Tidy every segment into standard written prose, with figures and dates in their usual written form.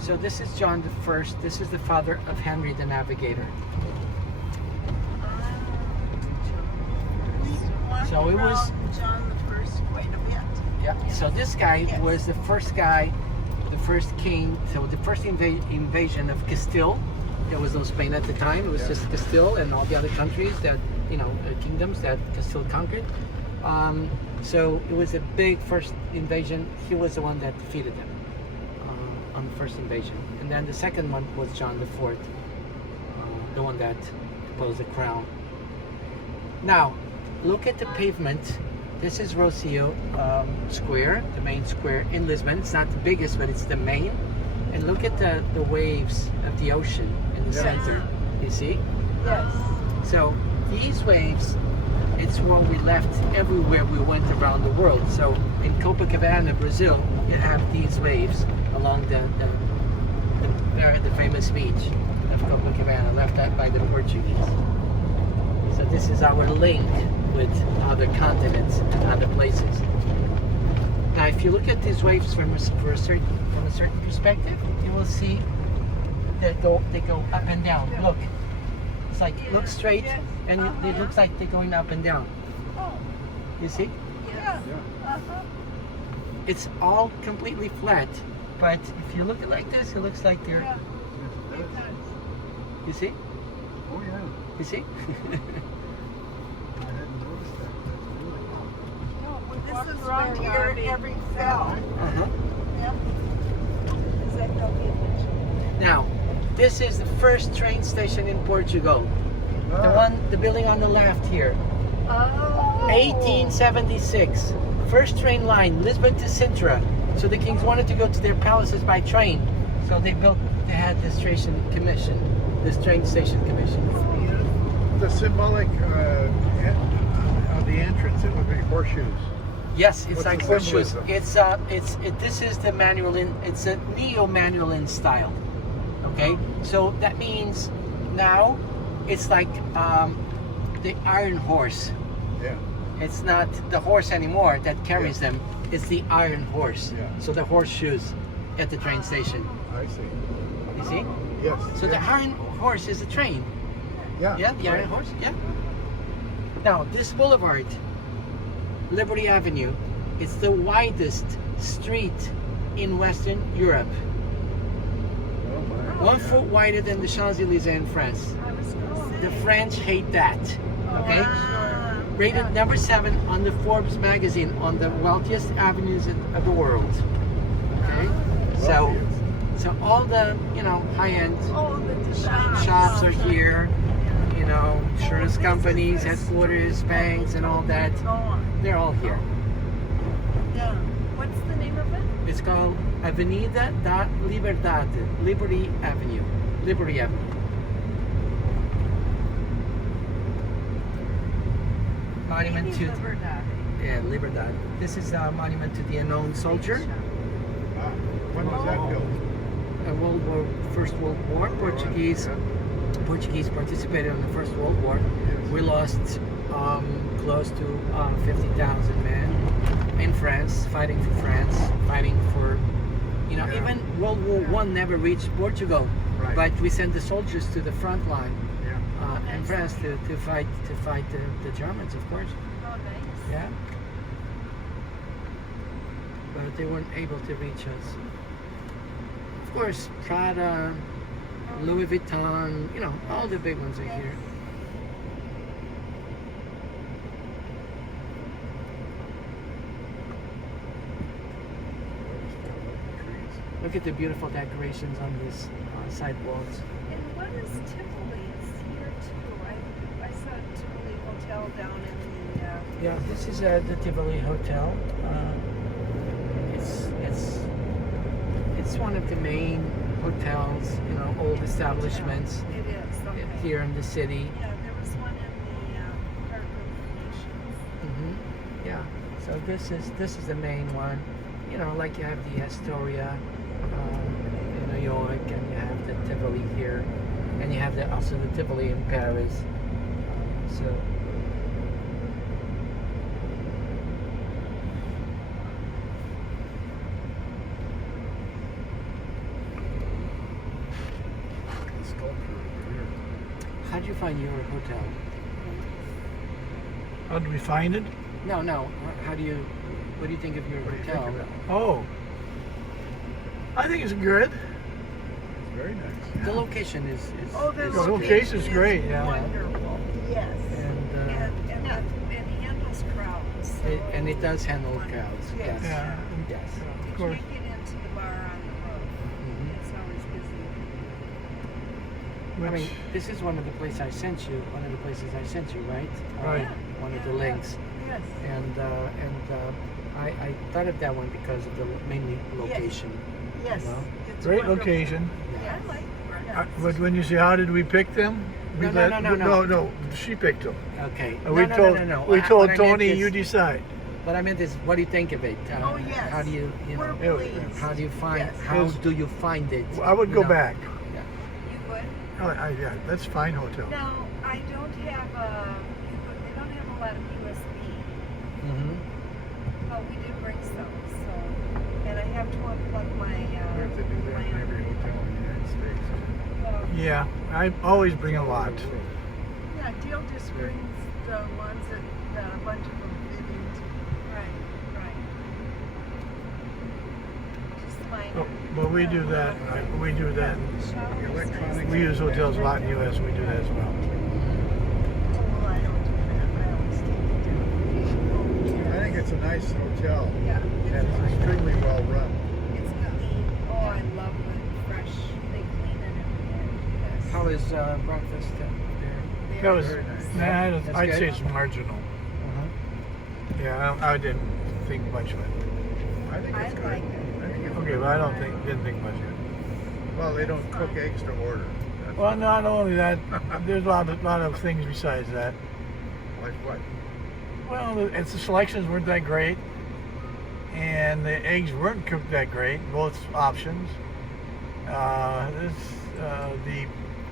So this is John the First. This is the father of Henry the Navigator. So it was John the First quite a bit. yeah. So this guy was the first guy, the first king. So the first invasion of Castile. It was no Spain at the time. It was just Castile and all the other countries that kingdoms that Castile conquered. So it was a big first invasion. He was the one that defeated them on the first invasion. And then the second one was John the Fourth, the one that proposed the crown. Now, look at the pavement. This is Rocio Square, the main square in Lisbon. It's not the biggest, but it's the main. And look at the waves of the ocean in the center. You see? Yes. So these waves, it's what we left everywhere we went around the world. So in Copacabana, Brazil, you have these waves along the famous beach of Copacabana, left out by the Portuguese. So this is our link with other continents and other places. Now, if you look at these waves from a certain perspective, you will see that they go up and down. Look, it's like look straight, and it looks like they're going up and down. You see? Yeah. It's all completely flat, but if you look at it like this, it looks like they're. You see? Oh yeah. You see? I hadn't noticed that. That's really cool. This is around here every cell. Uh-huh. Yep. Is that no good? Now, this is the first train station in Portugal. The building on the left here. Oh. 1876. First train line, Lisbon to Sintra. So the kings wanted to go to their palaces by train. So they had this train station commission. The symbolic of the entrance, it would be horseshoes. Yes, it's What's like the horseshoes. symbolism? This is the Manuelin. It's a neo-Manuelin style. Okay, so that means now it's like the iron horse. Yeah. It's not the horse anymore that carries them. It's the iron horse. Yeah. So the horseshoes at the train station. I see. You see? Yes. So the yes. iron horse is a train. Yeah. Yeah, the iron horse. Yeah. Now this boulevard, Liberty Avenue, it's the widest street in Western Europe. Oh my. 1 Yeah. foot wider than the Champs-Elysees in France. The French hate that. Okay? Rated number 7 on the Forbes magazine on the wealthiest avenues of the world. Okay? So all the, high-end shops are here. Insurance companies, headquarters, banks, and all that. They're all here. Yeah. What's the name of it? It's called Avenida da Liberdade, Liberty Avenue. Liberty Avenue. Monument to Liberdade. This is a monument to the unknown soldier. When was that built? First World War. Portuguese participated in the First World War. Yes. We lost close to 50,000 men in France, fighting for France, fighting for, even World War I never reached Portugal, Right. but we sent the soldiers to the front line Yeah. in France to fight the Germans, of course. Oh, nice. Yeah. But they weren't able to reach us. Of course, Prada, Louis Vuitton, all the big ones are here. Look at the beautiful decorations on these sidewalks. And what is Tivoli? It's here too. I saw Tivoli Hotel down in the. Yeah, this is the Tivoli Hotel. It's one of the main hotels, old establishments It is. Okay. here in the city. Yeah, there was one in the Park of Nations. Yeah. So this is the main one. Like you have the Astoria in New York, and you have the Tivoli here, and you have also the Tivoli in Paris. So. you find your hotel? How did we find it? No. How do you? What do you think of your What do you think hotel? of it? Oh, I think it's good. It's very nice. The location is. Oh, the is The good. location is great, yeah. Wonderful. Yes. And And handles crowds. So and it does handle crowds. Yes. Yeah. Yes. Of You course. can't get into the bar on the roof. Mhm. It's always busy. I mean, Which, this is one of the places I sent you. One of the places I sent you, right? Right. One of the links, Yes. and I thought of that one because of the mainly location. Yes. No? It's great wonderful. location. Yeah, I like But when you say how did we pick them? We No. she picked them. Okay. And we told What told I meant Tony, is- you decide. What I meant is, what do you think of it? Oh, yes. How do you We're know? pleased. How do you find? Yes. How Yes. do you find it? I would You go know? back. Yeah. You would? Yeah, that's a fine hotel. Now, I don't have they don't have a lot of USB, Mm-hmm. but we did bring some, so, and I have to unplug my, We have to do that in every hotel in the United States. well, Yeah, I always bring a lot. yeah, Deal just brings the ones that a bunch of them fit into. Right. Just mine. Oh, but we do that. We do that. Electronic. We use hotels a lot in the U.S. We do that as well. Oh, I don't do that. I always take it down. I think it's a nice hotel. Yeah, And it's extremely well run. it's clean. Oh, I love when fresh, they clean it every day. How is breakfast there? That was, Very nice. That's I'd good. say it's marginal. Uh-huh. Yeah, I didn't think much of it. I think I it's good. like it. I think it's Okay, good. but I didn't think much of it. Well, they don't cook eggs to order. That's Well, not only that, there's a lot of things besides that. like what? Well, the selections weren't that great, and the eggs weren't cooked that great. Both options. The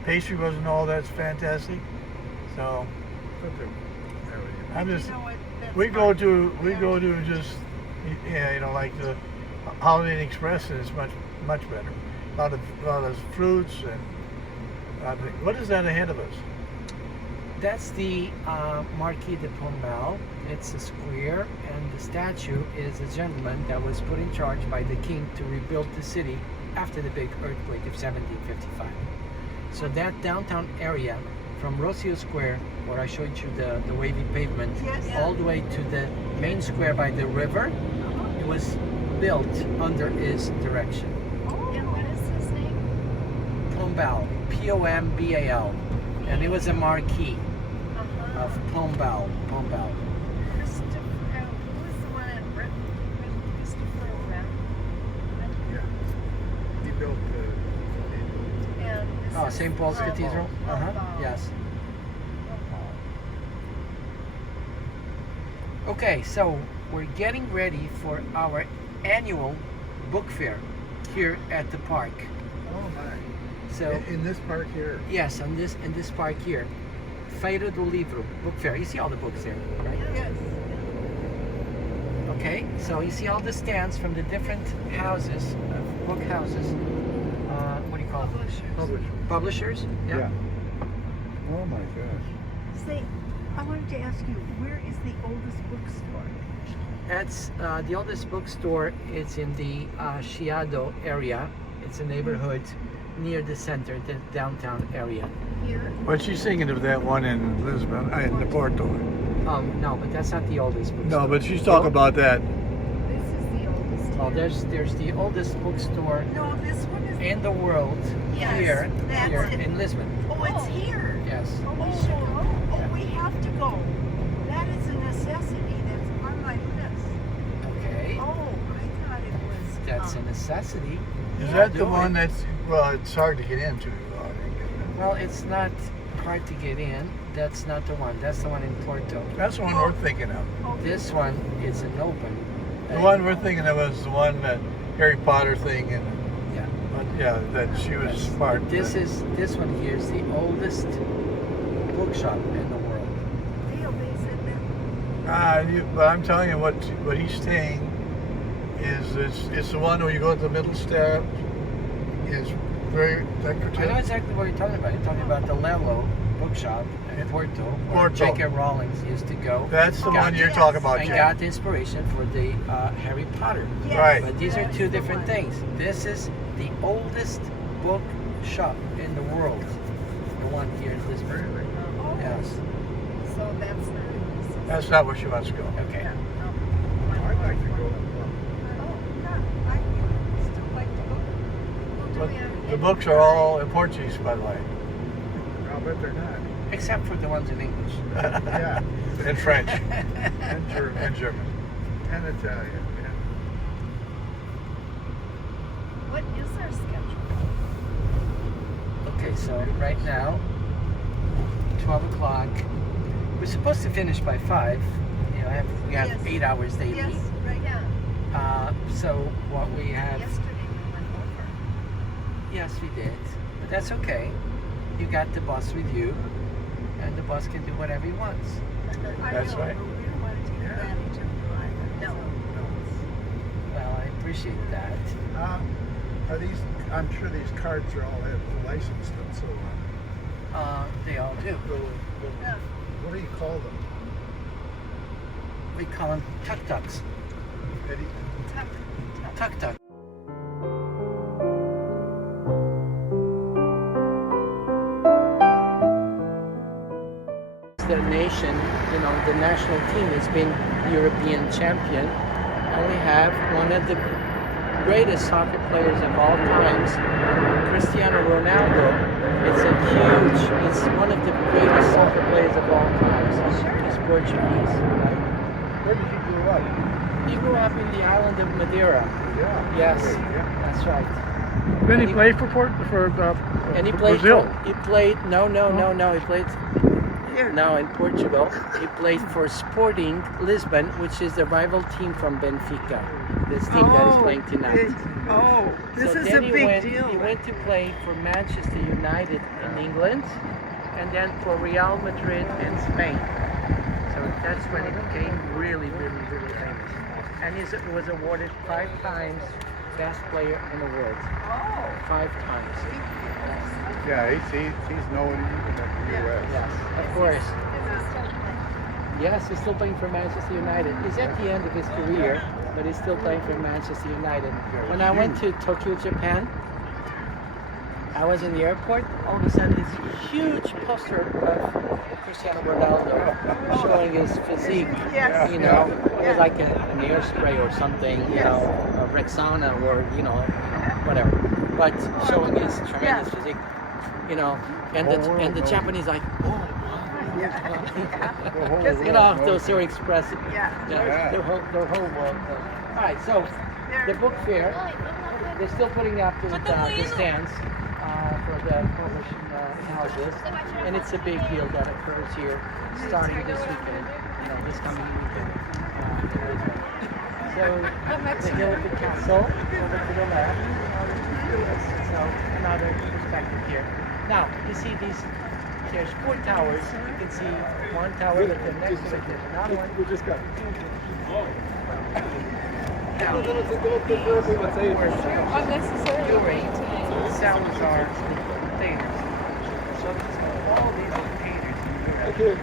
pastry wasn't all that fantastic. So But they're- I'm just. You know what? That's We go fine. to just, yeah, like the Holiday Inn Express, and it's much better. A lot of fruits and what is that ahead of us? That's the Marquês de Pombal. It's a square, and the statue is a gentleman that was put in charge by the king to rebuild the city after the big earthquake of 1755. So that downtown area, from Rocio Square, where I showed you the wavy pavement, Yes. all the way to the main square by the river, it was built under his direction. And what is his name? Pombal, Pombal, and it was a marquis Uh-huh. of Pombal. Christopher, who was the one in Britain? Christopher Wren. Yeah. He built the. And this Oh, is St. Paul's Pombal. Cathedral? Uh-huh. Pombal. Yes. Okay, so we're getting ready for our annual book fair here at the park. Oh my. So In this park here. yes, in this park here, Feira do Livro book fair. You see all the books there, right? Yes. Okay, so you see all the stands from the different houses, book houses. What do you call them? Publishers. Publishers? Yeah. Oh my gosh. Say, I wanted to ask you, where is the oldest bookstore? That's the oldest bookstore. It's in the Chiado area. It's a neighborhood near the center, the downtown area. Here? But she's thinking of that one in Lisbon, in the Porto. No, but that's not the oldest bookstore. No, but she's talking about that. This is the oldest. Well, there's the oldest bookstore No, this one is. in the world Yes, here that's it. in Lisbon. Oh, it's here. Yes. Oh, we should go. Oh, we have to go. That is a necessity. That's on my list. Okay. Oh, I thought it was. That's a necessity. Is Yeah, that do the it. one that's, well, it's hard to get into. Well, it's not hard to get in. That's not the one. That's the one in Porto. That's the one we're thinking of. Oh, This one is an open. The one we're thinking of was the one that Harry Potter thing, and Yeah. that she was part of. This one here is the oldest bookshop in the world. Deal, they said that. But I'm telling you what he's saying is it's the one where you go to the middle step is very I know decorative. exactly what you're talking about. You're talking about the level bookshop in Porto, where Porto. J.K. Rowling used to go. That's the Got- one you're talking about, And Jim. got the inspiration for the Harry Potter. Yes. Right. But these are That's two the different one. things. This is the oldest book shop in the world. The one here in Lisbon. Oh, Yes. so that's not. That's not where she wants to go. Okay. Yeah, no. I'd like to go. Oh, yeah, I still like to go. Well, do But we have the any books are all in Portuguese, by the way, I'll bet they're not. Except for the ones in English. Yeah, and French, and German, and German. and Italian. Yeah. What is our schedule? Okay, so right now, 12 o'clock. We're supposed to finish by 5. You know, we have Yes. 8 hours daily. Yes, right now. So what we have, Yesterday we went over. yes, we did, but that's okay. You got the boss with you, and the boss can do whatever he wants. I That's know, right. but we don't want to take advantage of you either. No. Well, I appreciate that. Are these? I'm sure these cards are all licensed and so on. They all do. Yeah. What do you call them? We call them tuk-tuks. Eddie? Tuk-tuk. The nation, you know, the national team has been European champion, and we have one of the greatest soccer players of all times, Cristiano Ronaldo. It's one of the greatest soccer players of all times. He's Portuguese, right? Where did you grow up? He grew up in the island of Madeira. Yeah. Yes, Yeah. that's right. Then he played for And he played Brazil. he played no, he played here now in Portugal. He played for Sporting Lisbon, which is the rival team from Benfica. This team that is playing tonight. This So is then a he big went, deal. He went to play for Manchester United in England, and then for Real Madrid in Spain. So that's when he became really, really, really famous. And he was awarded 5 times best player in the world. 5 times. Yeah, he's known even in the U.S. Yes, of course. Yes, he's still playing for Manchester United. He's at the end of his career, but he's still playing for Manchester United. When I went to Tokyo, Japan, I was in the airport. All of a sudden, this huge poster of Cristiano Ronaldo showing his physique. Yes. You know, it was like an air spray or something. You know, a Rexona or whatever. But showing his tremendous physique. You know, and the Japanese like, oh. You know, those are expressive. Yeah. The whole world. All right, so the book fair, they're still putting up the stands for the publishing houses, and it's a big deal that occurs here starting this weekend, this coming weekend. So the hill of the castle over to the left. So another perspective here. Now you see there's 4 towers. You can see one tower, but the next to it there's another one. We just got. Now, during Salazar containers. So all these containers here.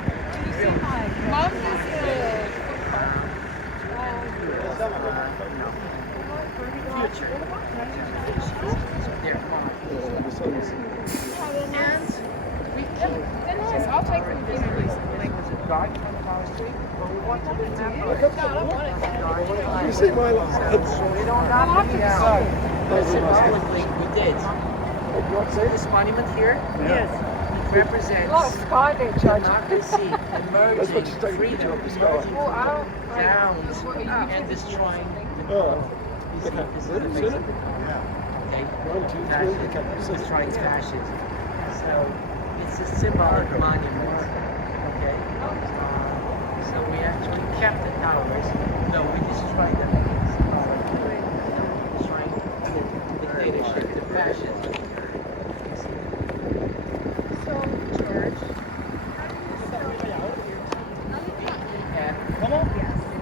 I'll take the containers. Guard from our street, but we want to remember. You see my lads? So we don't knock them down. But symbolically, we did. See this monument here? Yes. It represents A lot of skydiving charges. democracy That's what you emerging, take freedom a picture of the emerging Well, I don't. down and destroying the Oh. You see, this is the Really? face of it. Yeah. Okay? 1, 2, 3. Fascism. Destroying fascism. So it's a symbolic monument. Okay? So we actually kept the towers. No, we destroyed them. Destroying the dictatorship, the fascism. So, George, And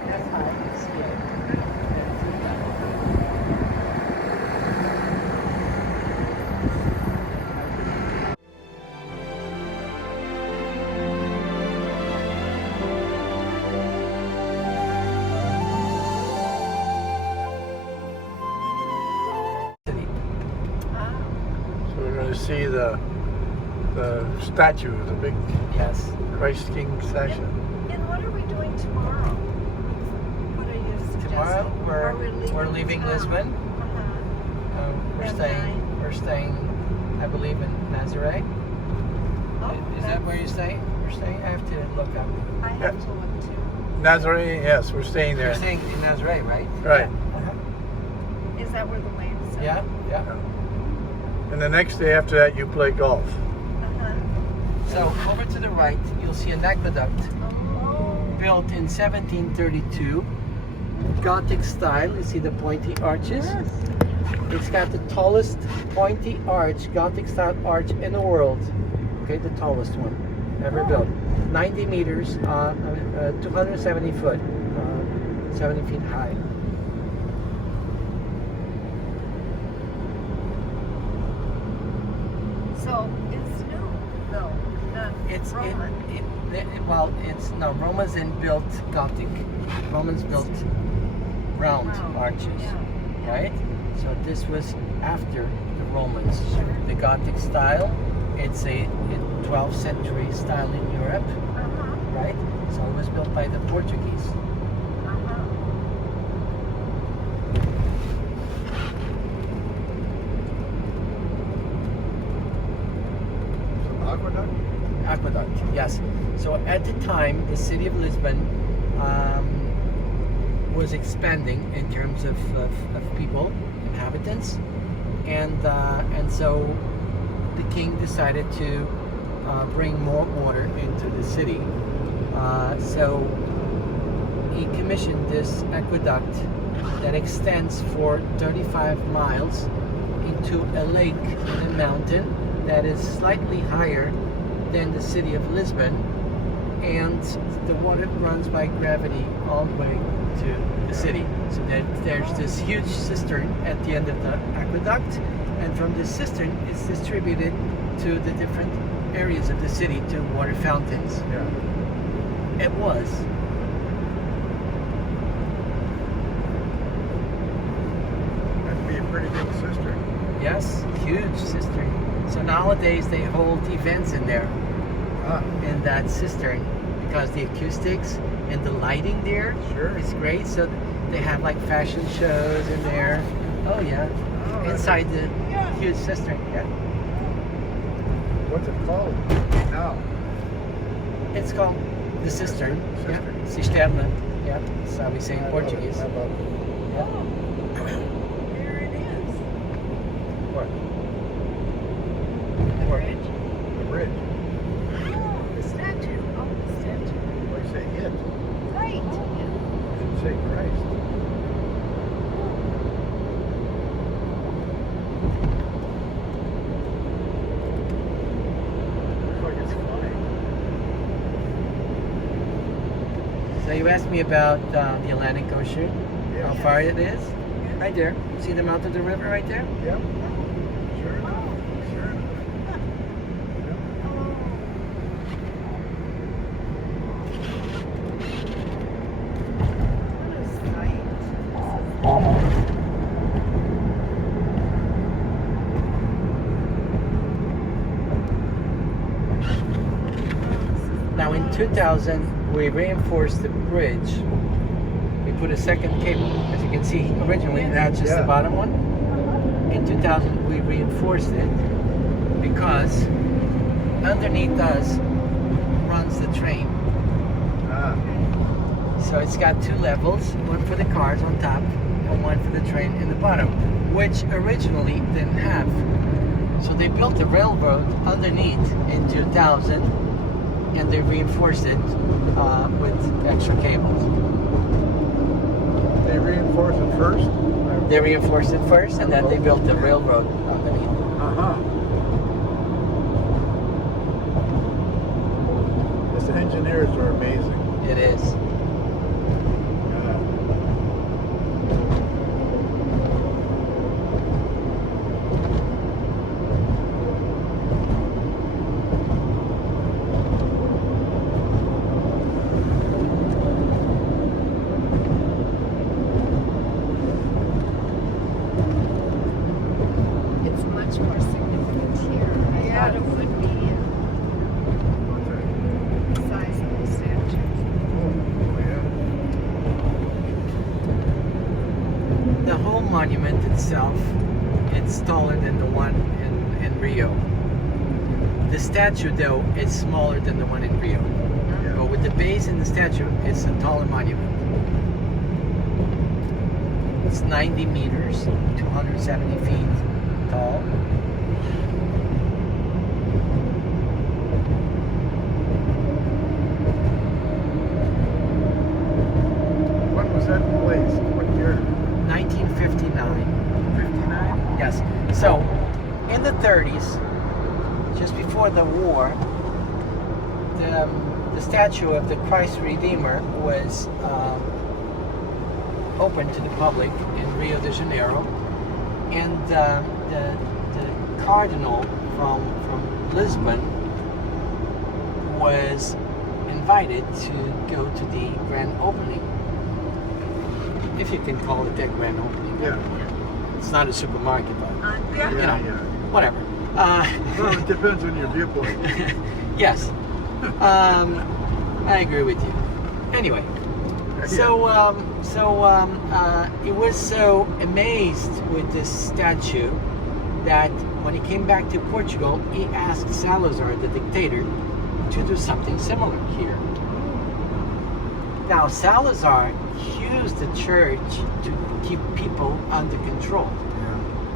that's how you see it. see the statue, the big Yes. Christ King statue. And what are we doing tomorrow? What are you suggesting? Tomorrow Are we're leaving town? Lisbon. Uh-huh. We're At staying. night? We're staying, I believe, in Nazaré. Oh, Is that where you're staying? We're staying. I have to look up. I have to look too. Nazaré, yes, we're staying You're there. staying in Nazaré, right? Right. Yeah. Uh-huh. Is that where the waves are? Yeah. Yeah. And the next day after that, you play golf. Uh-huh. So over to the right, you'll see an aqueduct Oh. built in 1732, Gothic style. You see the pointy arches. It's got the tallest pointy arch, Gothic style arch in the world. Okay, the tallest one ever built. 90 meters, 270 foot, 70 feet high. So it's new, though, not It's Roman. Romans didn't build Gothic. Romans built round arches, Yeah. right? So this was after the Romans. Sure. The Gothic style, it's a 12th century style in Europe, Uh-huh. right? So it was built by the Portuguese. Uh-huh. Aqueduct? Aqueduct, yes. So at the time, the city of Lisbon was expanding in terms of people, inhabitants, and so the king decided to bring more water into the city. So he commissioned this aqueduct that extends for 35 miles into a lake in a mountain that is slightly higher than the city of Lisbon, and the water runs by gravity all the way to the city. So there's this huge cistern at the end of the aqueduct, and from this cistern it's distributed to the different areas of the city to water fountains. Yeah. It was. That'd be a pretty big cistern. Yes, huge cistern. So nowadays they hold events in there, Ah, in that cistern, because the acoustics and the lighting there sure. is great. So they have like fashion shows in there. Oh yeah, Oh, inside the huge cistern. Yeah, What's it called now? it's called the cistern. Yeah, cisterna. Yeah, that's how we say in Portuguese. I love it. Yeah. There it is. What? The bridge. The bridge. Oh, the statue. Oh, the statue. What do you say? It? Right. You didn't say Christ. Looks like it's flying. So you asked me about the Atlantic Ocean, Yeah. how far it is. Right there. See the mouth of the river right there? Yep. Sure enough. Sure enough. Yep. What a sight. Now in 2000, we reinforced the bridge. We put a second cable. As you can see, originally that's just the Yeah. bottom one. In 2000, we reinforced it because underneath us runs the train. Ah, So it's got two levels, one for the cars on top and one for the train in the bottom, which originally didn't have. So they built the railroad underneath in 2000 and they reinforced it with extra cables. they reinforce it first? They reinforced it first and then they built the railroad underneath. Uh-huh. These engineers are amazing. It is. Yeah. It's much more significant here. itself, it's taller than the one in Rio. The statue, though, is smaller than the one in Rio. But with the base and the statue, it's a taller monument. It's 90 meters, 270 feet tall. When was that placed? What year? 1959. 59? Yes. So, in the 30s, just before the war, the statue of the Christ Redeemer was open to the public in Rio de Janeiro, and the cardinal from Lisbon was invited to go to the grand opening, if you can call it that grand opening. Yeah. It's not a supermarket, but Yeah. you know, Yeah. whatever. Well, it depends on your viewpoint. Yes. I agree with you. Anyway, so he was so amazed with this statue that when he came back to Portugal, he asked Salazar, the dictator, to do something similar here. Now, Salazar used the church to keep people under control.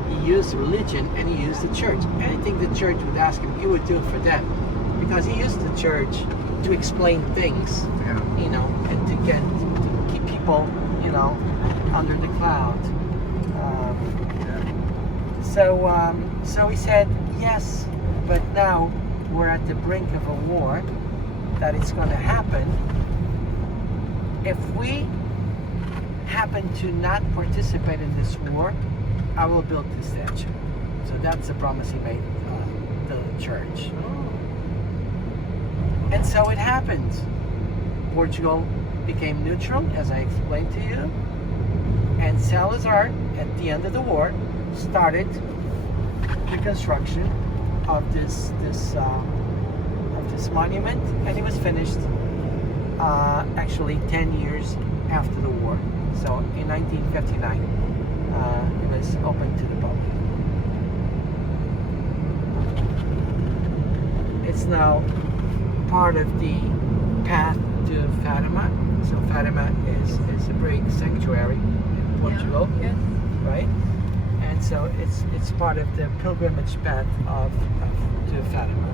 He used religion and he used the church. Anything the church would ask him, he would do for them, because he used the church to explain things, you know, and to keep people, you know, under the cloud. So he said, yes, but now we're at the brink of a war, that it's going to happen. If we happen to not participate in this war, I will build this statue. So that's the promise he made the church. And so it happened. Portugal became neutral, as I explained to you. And Salazar, at the end of the war, started the construction of this monument, and it was finished actually 10 years after the war. So in 1959, it was open to the public. It's now part of the path to Fatima. So Fatima is a great sanctuary in Portugal, Yes. right? And so it's part of the pilgrimage path to Fatima.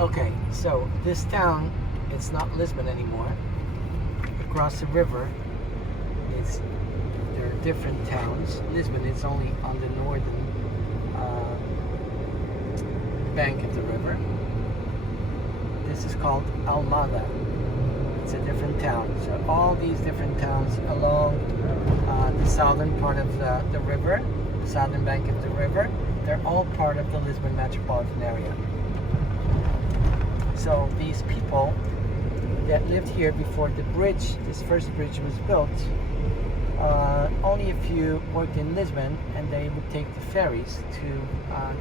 Okay, so this town, it's not Lisbon anymore. Across the river, there are different towns. Lisbon is only on the northern bank of the river. This is called Almada. It's a different town. So all these different towns along the southern part of the river, the southern bank of the river, they're all part of the Lisbon metropolitan area. So these people that lived here before the bridge, this first bridge was built, only a few worked in Lisbon, and they would take the ferries to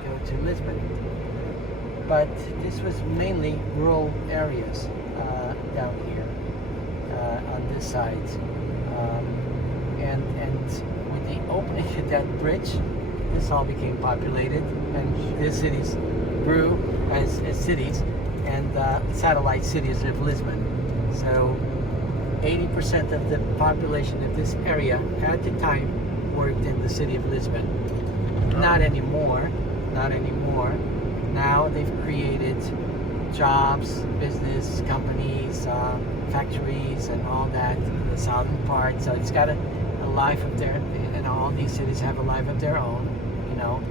go to Lisbon. But this was mainly rural areas down here on this side. And with the opening of that bridge, this all became populated, and the cities grew as cities and satellite cities of Lisbon. So 80% of the population of this area at the time worked in the city of Lisbon. Not anymore. Now they've created jobs, business, companies, factories, and all that in the southern part. So it's got a life of their, and all these cities have a life of their own. You know,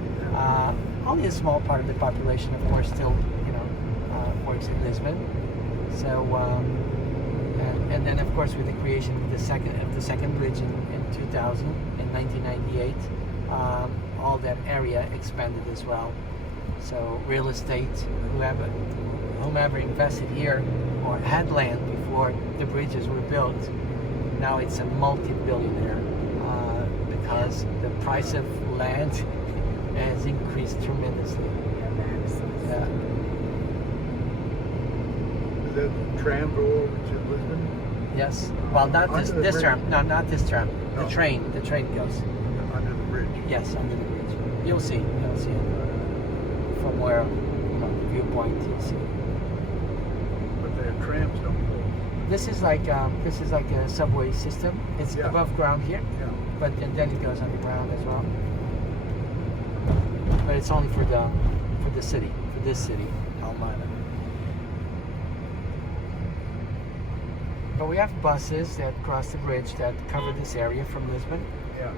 only a small part of the population, of course, still works in Lisbon. So and then of course with the creation of the second bridge in 2000, in 1998, all that area expanded as well. So real estate, whomever invested here or had land before before the bridges were built. Now it's a multi-billionaire because the price of land has increased tremendously. Yeah. Does the tram go over to Lisbon? Yes. Well, not this Under the this bridge. tram. No, not this tram. No. The train goes. Under the bridge. Yes, under the bridge. You'll see it from where, viewpoint you'll see. But the trams don't go. This is like a subway system. It's Yeah. above ground here, Yeah. but then it goes underground as well. But it's only for the city, for this city, Almada. But we have buses that cross the bridge that cover this area from Lisbon. Yeah.